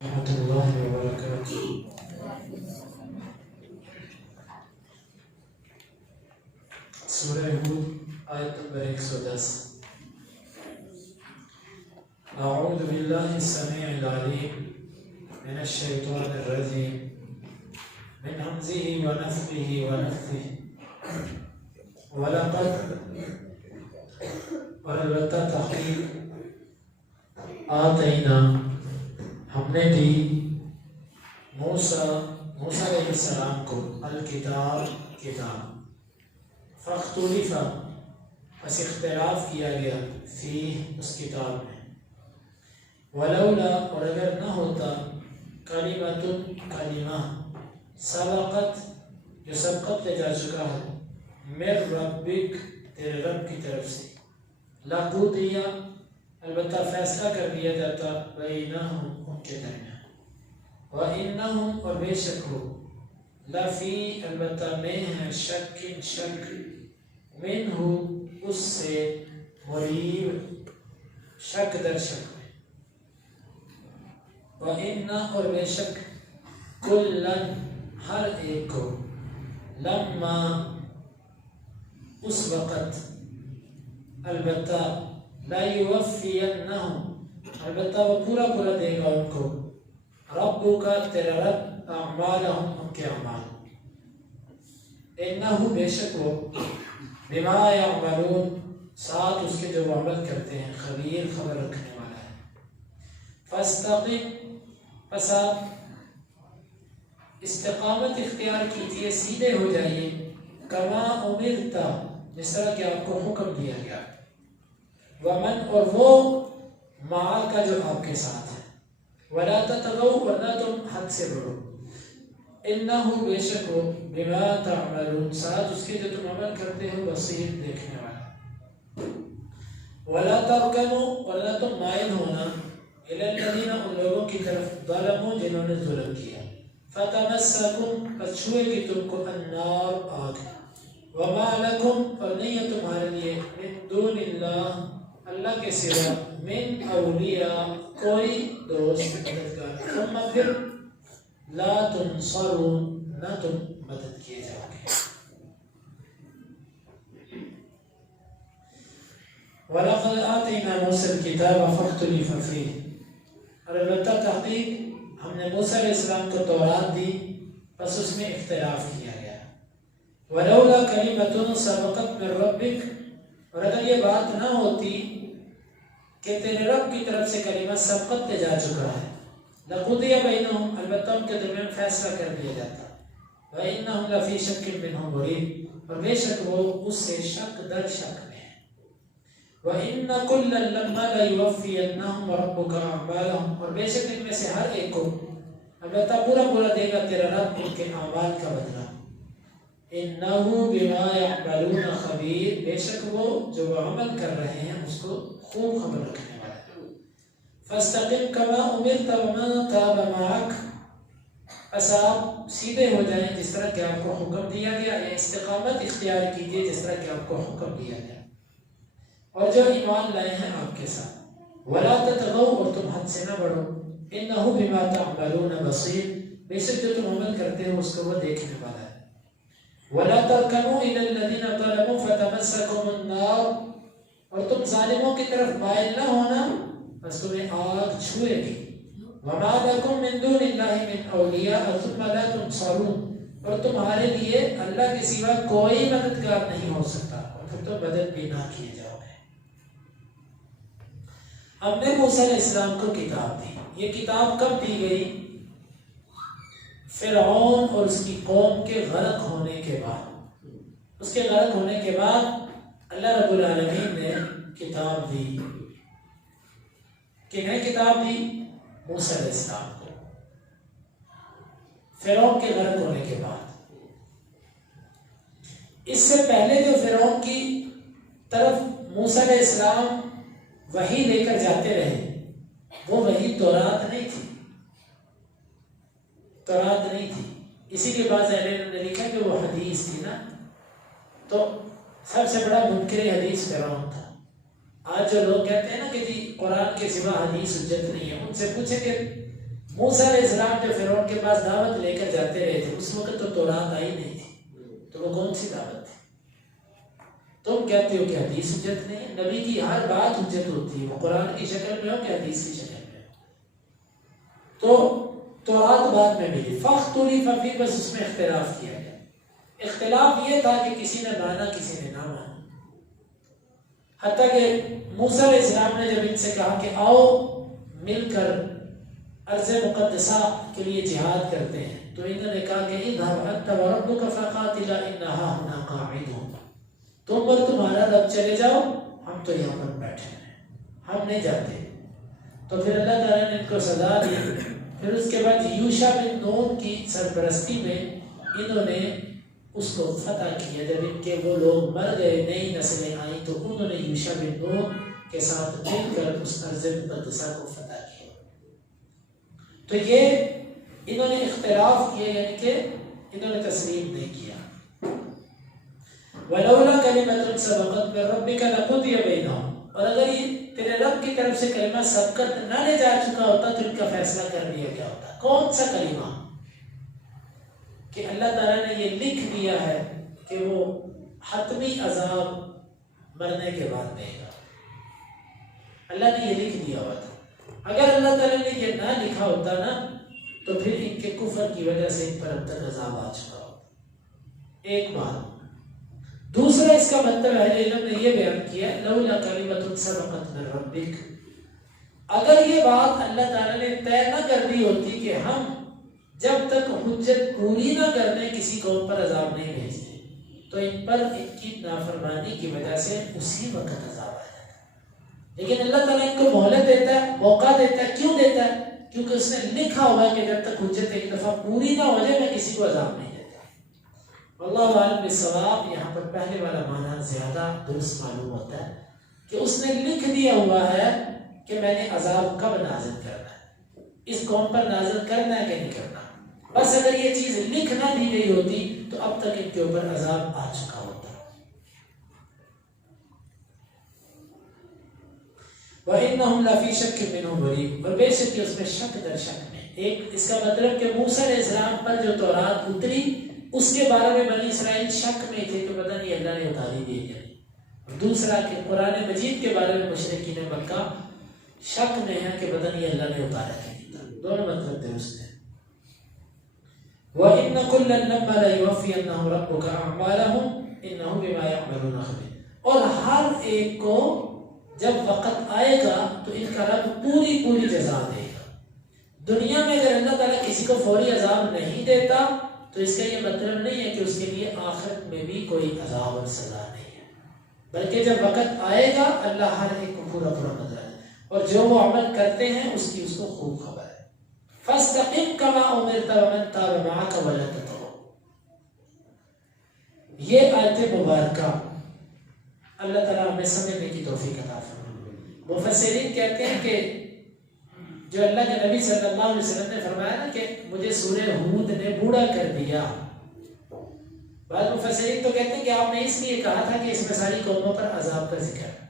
ورحمۃ اللہ وبرکاتہ۔ سورہ ہود آیت نمبر 110۔ اعوذ باللہ السمیع العلیم من الشیطان الرجیم من ہمزہ ونفخہ ونفثہ وَلَقَدْ اور البتہ تحقیق آتینا ہم نے دی موسیٰ علیہ السلام کو الکتاب کتاب فاختلف پس اختلاف کیا گیا فی اس کتاب میں ولولا اور اگر نہ ہوتا کلمۃ کلمہ سبقت جو سبقت لے جا چکا ہے من ربک تیرے رب کی طرف سے لقضی البتہ فیصلہ کر دیا جاتا بینہم ان کے درمیان وَإِنَّهُمْ اور بے شک ہو لفی البتہ میں ہے شک منہ اس سے مریب شک در شک میں وَإِنَّ اور بے شک کلن ہر ایک کو لما اس وقت البتہ لا یوفینہم البتہ وہ پورا دے گا ان کو ربو کا تیرا رب اعمالہم ان کے اعمال انہو بے شک وہ بما یعملون ساتھ اس کے جو عمل کرتے ہیں خبیر خبر رکھنے والا ہے فاستقم پس آپ استقامت اختیار کیجئے سیدھے ہو جائیے کما امرتا جس طرح کہ آپ کو حکم دیا گیا ومن اور وہ معا کا جو آپ کے ساتھ ہے ولا تطغوا ورنہ تم حد سے بڑھو انہو بے شک ہو بما تعملون ساتھ اس کے جو تم عمل کرتے ہو بصیر دیکھنے والا ولا ترکنوا ورنہ تم مائل ہونا الی الذین ان لوگوں کی طرف ظلموا جنہوں نے ظلم کیا فتمسکم پس چھوئے گی تم کو النار آگ وما لکم اور نہیں ہے تمہارے لیے من دون اللہ اللہ کے سوا من اولیاء کوئی دوست مددگار ثم پھر لا تنصرون نہ تم مدد کیے جاؤ گے وَلَقَدْ آتَيْنَا مُوسَى الْكِتَابَ فَاخْتُلِفَ فِيهِ اور البتہ تحقیق ہم نے موسیٰ علیہ السلام کو تورات دی پس اس میں اختلاف کیا گیا وَلَوْلَا كَلِمَةٌ سَبَقَتْ مِنْ رَبِّكَ اور اگر یہ بات نہ ہوتی کہ تیرے رب کی طرف سے کلمہ سبقت لے جا چکا ہے لَقُضِيَ بَيْنَهُمْ البتہ ان کے درمیان فیصلہ کر دیا جاتا وَإِنَّهُمْ لَفِي شَكٍّ مِّنْهُ مُرِيبٍ اور بے شک وہ اس سے شک در شک میں ہے وَإِنَّ كُلًّا لَمَّا لَيُوَفِّيَنَّهُمْ وَرَبُّكَ أَعْمَالَهُمْ اور بے شک ان میں سے ہر ایک کو البتہ پورا دے گا تیرا رب ان کے اعمال کا بدلہ انہو بما یعملون خبیر بے شک وہ جو عمل کر رہے ہیں اس کو خوب خبر رکھنے والا ہے فاستقم کما امرت ومن تاب معک پس آپ سیدھے ہو جائیں جس طرح کہ آپ کو حکم دیا گیا یا استقامت اختیار کیجئے جس طرح کہ آپ کو حکم دیا گیا اور جو ایمان لائے ہیں آپ کے ساتھ ولا تطغوا اور تم حد سے نہ بڑھو انہو بما تعملون بصیر بے شک جو تم عمل کرتے ہو اس کو وہ دیکھنے والا ہے وَلَا تَرْكَنُوا إِلَى الَّذِينَ ظَلَمُوا فَتَمَسَّكُمُ النَّارُ اور تم ظالموں کی طرف مائل نہ ہونا بس تمہیں آگ چھوئے گی وَمَا لَكُم مِّن دُونِ اللَّهِ مِنْ أَوْلِيَاءَ ثُمَّ لَا تُنصَرُونَ اور تمہارے لیے اللہ کے سوا کوئی مددگار نہیں ہو سکتا اور پھر تم مدد بھی نہ کیے جاؤ گے ہم نے موسیٰ علیہ السلام کو کتاب دی یہ کتاب کب دی گئی فرعون اور اس کی قوم کے غرق ہونے کے بعد اس کے غرق ہونے کے بعد اللہ رب العالمین نے کتاب دی کنہیں کتاب دی موسیٰ علیہ السلام کو فرعون کے غرق ہونے کے بعد اس سے پہلے جو فرعون کی طرف موسیٰ علیہ السلام وحی لے کر جاتے رہے وہ وحی تورات نہیں تھی اسی کے بعد اہل علم نے لکھا کہ وہ حدیث تھی نا تو سب سے بڑا منکر حدیث فرعون تھا آج جو لوگ کہتے ہیں نا کہ جی قرآن کے سوا حدیث حجت نہیں ہے ان سے پوچھیں کہ موسیٰ علیہ السلام جو فرعون کے پاس دعوت لے کر جاتے رہے تھے، اس وقت تو تورات آئی نہیں تھی، تو وہ کون سی دعوت تھی؟ تم کہتے ہو کہ حدیث حجت نہیں ہے؟ نبی کی ہر بات حجت ہوتی ہے، وہ قرآن کی شکل میں ہو کہ حدیث کی شکل میں ہو۔ تو تورات بعد میں ملی، فاختلف فیہ، بس اس میں اختلاف کیا گیا۔ اختلاف یہ تھا کہ کسی نے مانا کسی نے نہ مانا، حتیٰ کہ موسیٰ علیہ السلام نے جب ان سے کہا کہ آؤ مل کر ارض مقدسہ کے لیے جہاد کرتے ہیں، تو انہوں نے کہا کہ اذهب انت وربك فقاتلا اننا هنا قاعدون، تم اور تمہارا رب چلے جاؤ، ہم تو یہاں پر بیٹھے ہیں، ہم نہیں جاتے۔ تو پھر اللہ تعالیٰ نے ان کو سزا دی۔ پھر اس کے بعد یوشع بن نون کی سرپرستی میں انہوں نے اس کو فتح کیا۔ جب ان کے وہ لوگ مر گئے، نئی نسلیں آئیں، تو انہوں نے یوشع بن نون کے ساتھ مل کر اس ارض مقدسہ کو فتح کیا۔ تو یہ انہوں نے اختلاف کیا، یعنی کہ انہوں نے تسلیم نہیں کیا۔ وَلَوْلَا كَلِمَةٌ سَبَقَتْ مِن رَّبِّكَ لَقُضِيَ بَيْنَهُمْ، اور اگر یہ تیرے رب کی طرف سے کلمہ سبقت نہ لے جا چکا ہوتا تو ان کا فیصلہ کر دیا گیا ہوتا۔ کون سا کلمہ؟ کہ اللہ تعالیٰ نے یہ لکھ دیا ہے کہ وہ حتمی عذاب مرنے کے بعد دے گا، اللہ نے یہ لکھ دیا ہوا تھا۔ اگر اللہ تعالیٰ نے یہ نہ لکھا ہوتا نا تو پھر ان کے کفر کی وجہ سے ان پر اب تک عذاب آ چکا ہوتا۔ ایک بات۔ دوسرا اس کا مطلب اہل علم نے یہ بیان کیا، لولا کلمۃ سبقت من ربک، اگر یہ بات اللہ تعالیٰ نے طے نہ کر دی ہوتی کہ ہم جب تک حجت پوری نہ کرنے کسی قوم پر عذاب نہیں بھیجتے، تو ان پر ان کی نافرمانی کی وجہ سے اسی وقت عذاب آ جاتا۔ لیکن اللہ تعالیٰ ان کو مہلت دیتا ہے، موقع دیتا ہے۔ کیوں دیتا ہے؟ کیونکہ اس نے لکھا ہوا کہ جب تک حجت ایک دفعہ پوری نہ ہو جائے میں کسی کو عذاب نہیں دیتا۔ واللہ عالم بالصواب، یہاں پر پہلے والا معنی زیادہ درست معلوم ہوتا ہے کہ اس نے لکھ دیا ہوا ہے کہ میں نے عذاب کب نازل کرنا ہے، اس قوم پر نازل کرنا ہے کہ نہیں کرنا۔ بس اگر یہ چیز لکھ نہ دی گئی ہوتی تو اب تک ان کے اوپر عذاب آ چکا ہوتا۔ وَإِنَّهُمْ لَفِي شَكٍّ مِّنْهُ مُرِيبٍ، اور بے شک اس میں شک در شک میں۔ ایک اس کا مطلب کہ موسیٰ علیہ السلام پر جو تورات اتری اس کے بارے میں بنی اسرائیل شک میں تھے کہ پتہ نہیں اللہ نے اتاری دی ہے۔ دوسرا کہ قرآن مجید کے بارے میں مشرکین مکہ شک میں ہے کہ پتہ نہیں اللہ نے اتارا ہے۔ دونوں مطلب درست ہیں۔ وَإِنَّ كُلًّا لَمَّا لَيُوَفِّيَنَّهُمْ رَبُّكَ أَعْمَالَهُمْ إِنَّهُ بِمَا يَعْمَلُونَ خَبِيرٌ، اور ہر ایک کو جب وقت آئے گا تو ان کا رب پوری جزا دے گا۔ دنیا میں اگر اللہ تعالیٰ کسی کو فوری عذاب نہیں دیتا تو اس کا یہ مطلب نہیں ہے کہ اس کے لیے آخرت میں بھی کوئی عذاب اور سزا نہیں ہے، بلکہ جب وقت آئے گا اللہ ہر ایک کو پورا مزہ ہے، اور جو وہ عمل کرتے ہیں اس کی اس کو خوب خبر ہے۔ فَاسْتَقِمْ كَمَا أُمِرْتَ وَمَنْ تَابَ مَعَكَ وَلَا تَطْغَوْا، یہ آیت مبارکہ اللہ تعالیٰ ہمیں سمجھنے کی توفیق عطا فرمائے۔ مفسرین کہتے ہیں کہ جو اللہ کے نبی صلی اللہ علیہ وسلم نے فرمایا نا کہ مجھے سورہ ہود نے بوڑھا کر دیا، بعض مفسرین تو کہتے ہیں کہ آپ نے اس لیے کہا تھا کہ اس میں ساری قوموں پر عذاب کا ذکر ہے،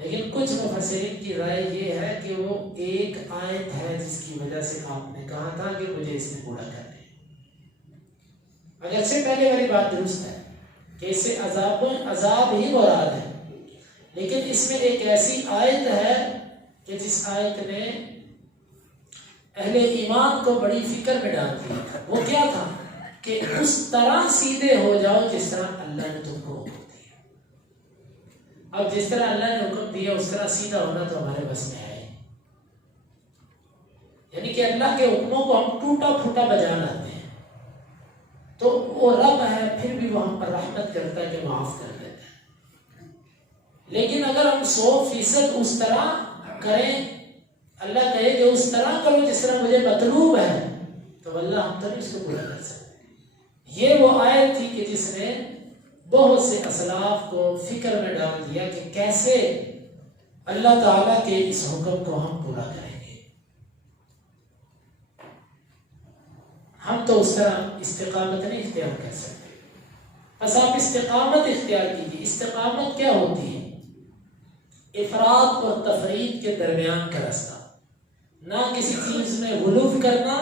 لیکن کچھ مفسرین کی رائے یہ ہے کہ وہ ایک آیت ہے جس کی وجہ سے آپ نے کہا تھا کہ مجھے اس نے بوڑھا کر دیا۔ اگرچہ پہلے والی بات درست ہے کہ اس سے عذاب ہی مراد ہے، لیکن اس میں ایک ایسی آیت ہے کہ جس آیت نے اہل ایمان کو بڑی فکر میں ڈال دیا تھا۔ وہ کیا تھا کہ اس طرح سیدھے ہو جاؤ جس طرح اللہ نے تم کو حکم دیا۔ اب جس طرح اللہ نے حکم دیا اس طرح سیدھا ہونا تو ہمارے بس میں ہے، یعنی کہ اللہ کے حکموں کو ہم ٹوٹا پھوٹا بجا لاتے ہیں تو وہ رب ہے، پھر بھی وہ ہم پر رحمت کرتا ہے کہ معاف کر دیتا ہے۔ لیکن اگر ہم 100% اس طرح کریں، اللہ کہے کہ اس طرح کرو جس طرح مجھے مطلوب ہے، تو اللہ ہم تب اس کو پورا کر سکتے۔ یہ وہ آیت تھی کہ جس نے بہت سے اسلاف کو فکر میں ڈال دیا کہ کیسے اللہ تعالیٰ کے اس حکم کو ہم پورا کریں گے۔ ہم تو اس طرح استقامت نہیں اختیار کر سکتے، بس آپ استقامت اختیار کیجیے۔ استقامت کیا ہوتی ہے؟ افراد اور تفرید کے درمیان کا راستہ۔ نہ کسی چیز میں غلو کرنا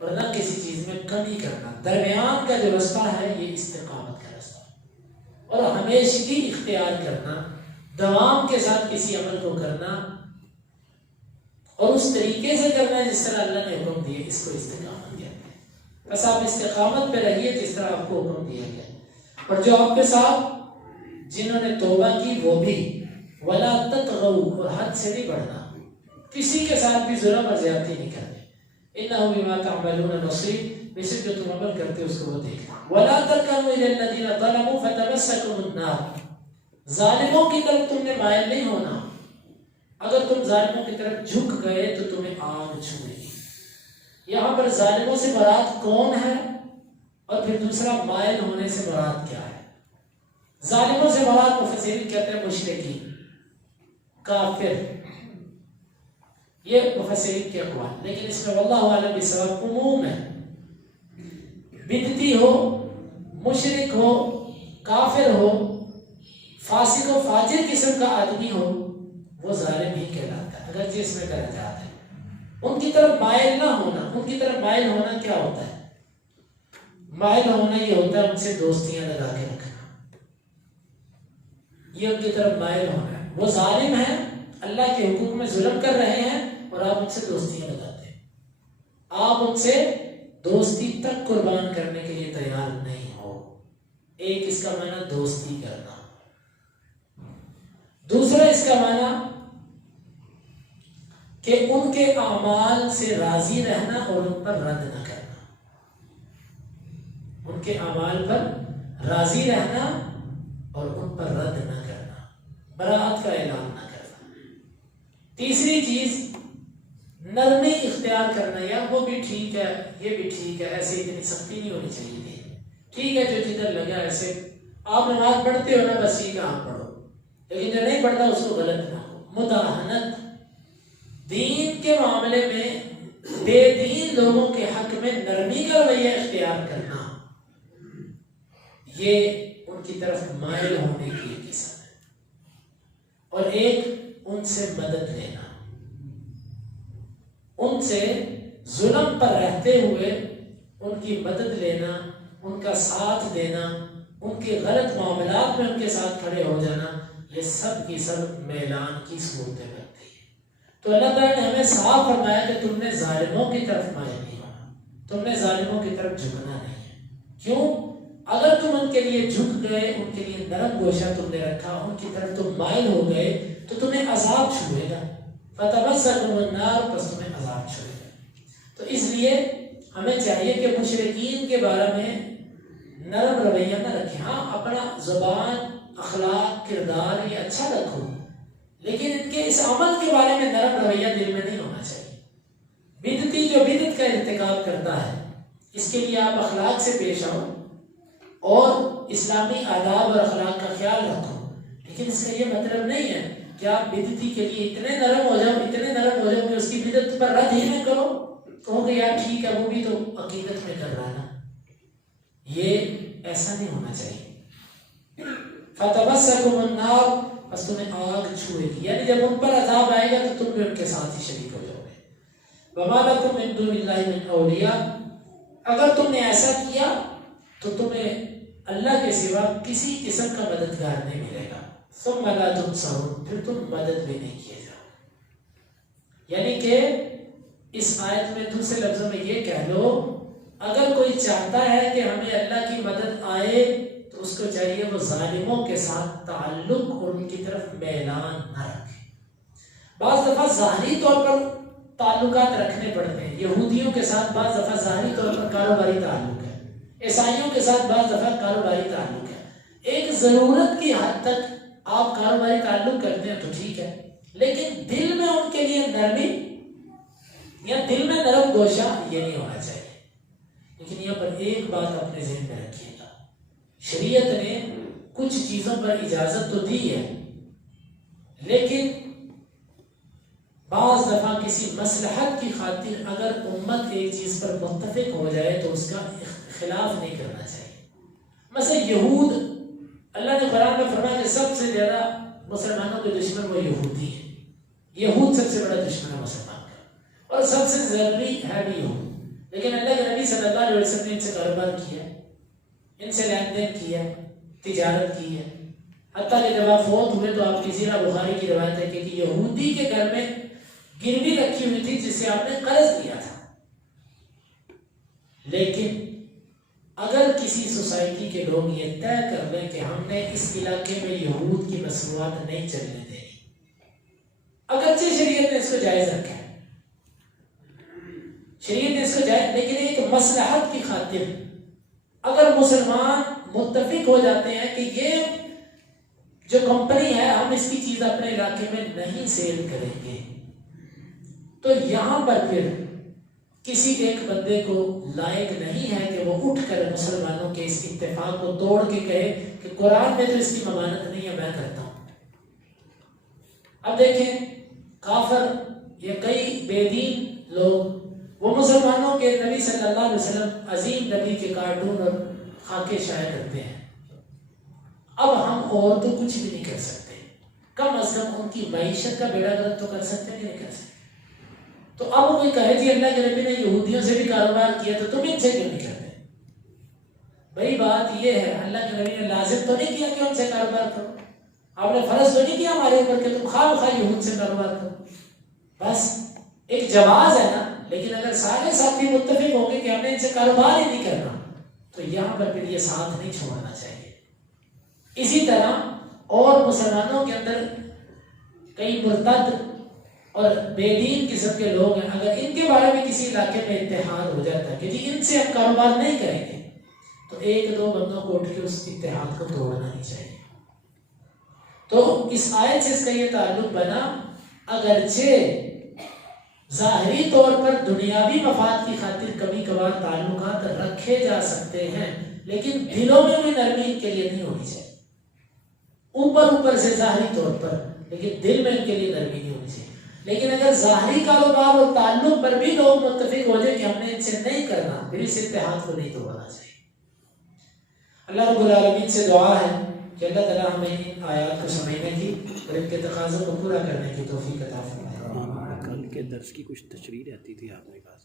اور نہ کسی چیز میں کمی کرنا، درمیان کا جو رستہ ہے یہ استقامت کا رستہ ہے۔ اور ہمیشگی اختیار کرنا، دوام کے ساتھ کسی عمل کو کرنا اور اس طریقے سے کرنا جس طرح اللہ نے حکم دیا، اس کو استقامت کہتے ہیں۔ بس آپ استقامت پہ رہیے جس طرح آپ کو حکم دیا گیا۔ اور جو آپ کے ساتھ جنہوں نے توبہ کی وہ بھی ولا تطغوا، اور حد سے نہیں بڑھنا، کسی کے ساتھ بھی ظلم اور زیادتی نہیں کرنے۔ انہ بما تعملون بصیر، بے شک جو تم عمل کرتے ہو اس کو وہ دیکھنا۔ ولا ترکنوا الی الذین ظلموا فتمسکم النار، ظالموں کی طرف تم نے مائل نہیں ہونا۔ اگر تم ظالموں کی طرف جھک گئے تو تمہیں آگ چھوئے گی۔ یہاں پر ظالموں سے مراد کون ہے اور پھر دوسرا مائل ہونے سے مراد کیا ہے؟ ظالموں سے مراد مفسرین کہتے ہیں مشرکین، کافر، یہ مفسرین کے اقوال، لیکن اس میں واللہ اعلم بالصواب عموم ہے۔ بدعتی ہو، مشرک ہو، کافر ہو، فاسق و فاجر قسم کا آدمی ہو، وہ ظالم ہی کہلاتا ہے، اگرچہ اس میں درجات ہے۔ ان کی طرف مائل نہ ہونا، ان کی طرف مائل ہونا کیا ہوتا ہے؟ مائل ہونا یہ ہوتا ہے ان سے دوستیاں لگا کے رکھنا، یہ ان کی طرف مائل ہونا ہے۔ وہ ظالم ہیں، اللہ کے حقوق میں ظلم کر رہے ہیں اور آپ ان سے دوستیاں لگاتے ہیں، آپ ان سے دوستی تک قربان کرنے کے لیے تیار نہیں ہو۔ ایک اس کا معنی دوستی کرنا، دوسرا اس کا معنی کہ ان کے اعمال سے راضی رہنا اور ان پر رد نہ کرنا، ان کے اعمال پر راضی رہنا اور ان پر رد نہ کرنا، براءت کا اعلان نہ کرنا۔ تیسری چیز نرمی اختیار کرنا، یا وہ بھی ٹھیک ہے یہ بھی ٹھیک ہے، ایسے اتنی سختی نہیں ہونی چاہیے تھی، ٹھیک ہے جو جدھر لگا ایسے آپ نماز پڑھتے ہو نا بس ٹھیک ہے آپ پڑھو، لیکن جو نہیں پڑھتا اس کو غلط نہ ہو۔ مداہنت، دین کے معاملے میں بے دین لوگوں کے حق میں نرمی کا رویہ اختیار کرنا، یہ ان کی طرف مائل ہونے کی ایک قسم ہے۔ اور ایک ان سے مدد لینا، ان سے ظلم پر رہتے ہوئے ان کی مدد لینا، ان کا ساتھ دینا، ان کے غلط معاملات میں ان کے ساتھ کھڑے ہو جانا، یہ سب کی سب میلان کی صورتیں بنتی ہیں۔ تو اللہ تعالیٰ نے ہمیں صاف فرمایا کہ تم نے ظالموں کی طرف مائل نہیں ہونا، تم نے ظالموں کی طرف جھکنا نہیں ہے۔ کیوں؟ اگر تم ان کے لیے جھک گئے، ان کے لیے نرم گوشہ تم نے رکھا، ان کی طرف تم مائل ہو گئے تو تمہیں عذاب چھوئے گا، فتمسکم النار، پس تمہیں عذاب چھوئے گا۔ تو اس لیے ہمیں چاہیے کہ مشرکین کے بارے میں نرم رویہ نہ رکھیں۔ ہاں اپنا زبان، اخلاق، کردار یہ اچھا رکھو، لیکن ان کے اس عمل کے بارے میں نرم رویہ دل میں نہیں ہونا چاہیے۔ بدعتی جو بدعت کا ارتکاب کرتا ہے اس کے لیے آپ اخلاق سے پیش آؤ اور اسلامی آداب اور اخلاق کا خیال رکھو، لیکن اس کا یہ مطلب نہیں ہے کہ آپ بدعتی کے لیے اتنے نرم ہو جاؤ، اتنے نرم ہو جاؤ کہ اس کی بدعت پر رد ہی نہ کرو، کہو کہ یار ٹھیک ہے وہ بھی تو عقیدت میں کر رہا ہے نا، یہ ایسا نہیں ہونا چاہیے۔ فتمسکم النار، بس تمہیں آگ چھوئے گی، یعنی جب ان پر عذاب آئے گا تو تم بھی ان کے ساتھ ہی شریک ہو جاؤ گے۔ وما لکم من دون اللہ من اولیاء، اگر تم نے ایسا کیا تو تمہیں اللہ کے سوا کسی قسم کا مددگار نہیں ملے گا۔ ثم لا تنصرون، پھر تم مدد بھی نہیں کیے جاؤ۔ یعنی کہ اس آیت میں دوسرے لفظوں میں یہ کہہ لو، اگر کوئی چاہتا ہے کہ ہمیں اللہ کی مدد آئے تو اس کو چاہیے وہ ظالموں کے ساتھ تعلق اور ان کی طرف میلان نہ رکھے۔ بعض دفعہ ظاہری طور پر تعلقات رکھنے پڑتے ہیں، یہودیوں کے ساتھ بعض دفعہ ظاہری طور پر کاروباری تعلق ہے، عیسائیوں کے ساتھ بعض دفعہ کاروباری تعلق ہے۔ ایک ضرورت کی حد تک آپ کاروباری تعلق کرتے ہیں تو ٹھیک ہے، لیکن دل میں ان کے لیے نرمی یا دل میں نرم گوشہ یہ نہیں ہونا چاہیے۔ لیکن یہاں پر ایک بات اپنے ذہن میں رکھیے گا، شریعت نے کچھ چیزوں پر اجازت تو دی ہے، لیکن بعض دفعہ کسی مصلحت کی خاطر اگر امت ایک چیز پر متفق ہو جائے تو اس کا خلاف نہیں کرنا چاہیے۔ مثلا یہود، اللہ نے قرآن میں فرمایا کہ سب سے زیادہ مسلمانوں کے دشمن وہ یہودی ہیں، یہود سب سے بڑا دشمن ہے مسلمان کا۔ اور سب سے ضروری ہے بھی ہو، لیکن اللہ کے نبی صلی اللہ علیہ وسلم نے ان سے کاروبار کیا، ان سے لین دین کیا، تجارت کی ہے، حتیٰ کہ جب آپ فوت ہوئے تو آپ کی سیرہ بخاری کی روایت ہے کہ یہودی کے گھر میں گروی رکھی ہوئی تھی جس سے آپ نے قرض لیا تھا. لیکن اگر کسی سوسائٹی کے لوگ یہ طے کر لیں کہ ہم نے اس علاقے میں یہود کی مصنوعات نہیں چلنے دینی، اگرچہ شریعت نے اس کو جائز رکھا ہے، شریعت نے اس کو جائز، لیکن ایک مصلحت کی خاطر اگر مسلمان متفق ہو جاتے ہیں کہ یہ جو کمپنی ہے ہم اس کی چیز اپنے علاقے میں نہیں سیل کریں گے، تو یہاں پر پھر کسی ایک بندے کو لائق نہیں ہے کہ وہ اٹھ کر مسلمانوں کے اس اتفاق کو توڑ کے کہے کہ قرآن میں تو اس کی ممانت نہیں ہے، میں کرتا ہوں. اب دیکھیں کافر یا کئی بے دین لوگ وہ مسلمانوں کے نبی صلی اللہ علیہ وسلم عظیم نبی کے کارٹون اور خاکے شائع کرتے ہیں. اب ہم اور تو کچھ بھی نہیں کر سکتے، کم از کم ان کی معیشت کا بیڑا غرق تو کر سکتے ہیں کہ نہیں کر سکتے. تو اب کوئی کہے جی اللہ کے نبی نے یہودیوں سے بھی کاروبار کیا تو تم ان سے کیوں نہیں کرتے؟ بھائی بات یہ ہے اللہ کے نبی نے لازم تو نہیں کیا کہ ان سے کاروبار کرو، آپ نے فرض تو نہیں کیا ہمارے اوپر کہ تم خواہ بخواہ یہود سے کاروبار کرو، بس ایک جواز ہے نا. لیکن اگر سارے ساتھی متفق ہوں گے کہ ہم نے ان سے کاروبار ہی نہیں کرنا تو یہاں پر پھر یہ ساتھ نہیں چھوڑنا چاہیے. اسی طرح اور مسلمانوں کے اندر کئی مرتد اور بے دین قسم کے لوگ ہیں، اگر ان کے بارے میں کسی علاقے میں اتحاد ہو جاتا ہے کہ جی ان سے ہم کاروبار نہیں کریں گے، تو ایک دو بندوں کو اٹھ کے اس اتحاد کو توڑنا نہیں چاہیے. تو اس آیت سے اس کا یہ تعلق بنا، اگرچہ ظاہری طور پر دنیاوی مفاد کی خاطر کبھی کبھار تعلقات رکھے جا سکتے ہیں، لیکن دلوں میں بھی نرمی ان کے لیے نہیں ہونی چاہیے. اوپر سے ظاہری طور پر، لیکن دل میں ان کے لیے نرمی نہیں ہونی چاہیے. لیکن اگر ظاہری کاروبار اور تعلق پر بھی لوگ متفق ہو جائے کہ ہم نے ان سے نہیں کرنا، پھر اس اتحاد کو نہیں توڑنا چاہیے. اللہ رب العالمین سے دعا ہے کہ اللہ تعالیٰ ہمیں ان آیات کو سمجھنے کی اور ان کے تقاضوں کو پورا کرنے کی توفیق عطا فرمائے. کل کے درس کی کچھ تشریح رہتی تھی آپ نے کہا